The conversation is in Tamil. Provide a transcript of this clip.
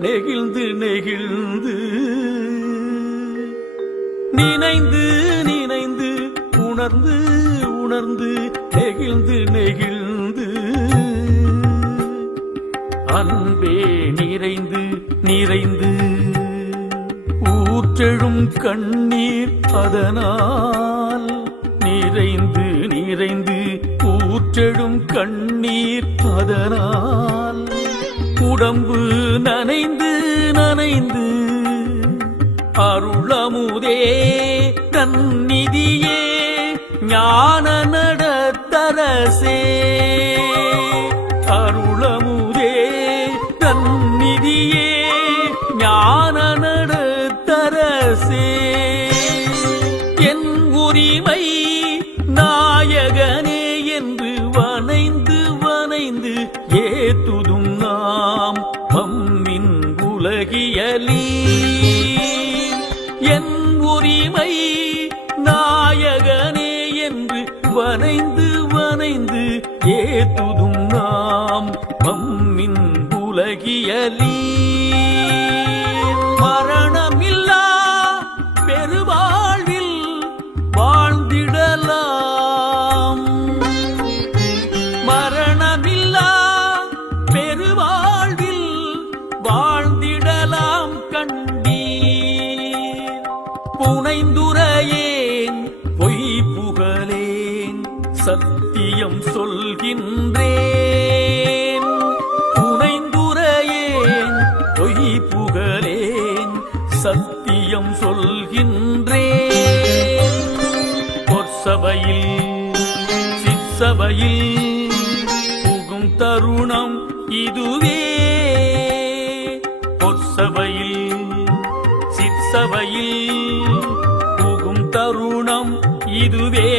நெகிழ்ந்து நெகிழ்ந்து நினைந்து நினைந்து உணர்ந்து உணர்ந்து நெகிழ்ந்து நெகிழ்ந்து அன்பே நிறைந்து நிறைந்து ஊற்றெழும் கண்ணீர் அதனால் நிறைந்து நிறைந்து ஊற்றெழும் கண்ணீர் அதனால் உடம்பு நனைந்து நனைந்து அருளமுதே தன்னிதியே ஞான நடத்தரசே அருளமுதே தன்னிதியே ஞான நடத்தரசே என் உரிமை நாயகனே என்று வனைந்து வனைந்து ஏத்துதும் நாம் பம்மின் உலகியலீ என் உரிமை நாயகனே என்று வனைந்து வனைந்து ஏத்துதும் நாம் பம்மின் உலகியலீ மரணமில்லா பெருவாழ்வில் வாழ்ந்திடலாம் மரணமில்லா பெருவாழ்வில் வாழ்ந்திடலாம் கண்டீர் புனைந்துரையேன் பொய் புகழேன் சத்தியம் சொல்கின்றேன் புனைந்துரையேன் பொய் புகழேன் சத்தியம் சொல்கின்றேன் பொற்சபையில் சிற்சபையில் புகும் தருணம் இதுவே பொற்சபையில் சிற்சபையில் புகும் தருணம் இதுவே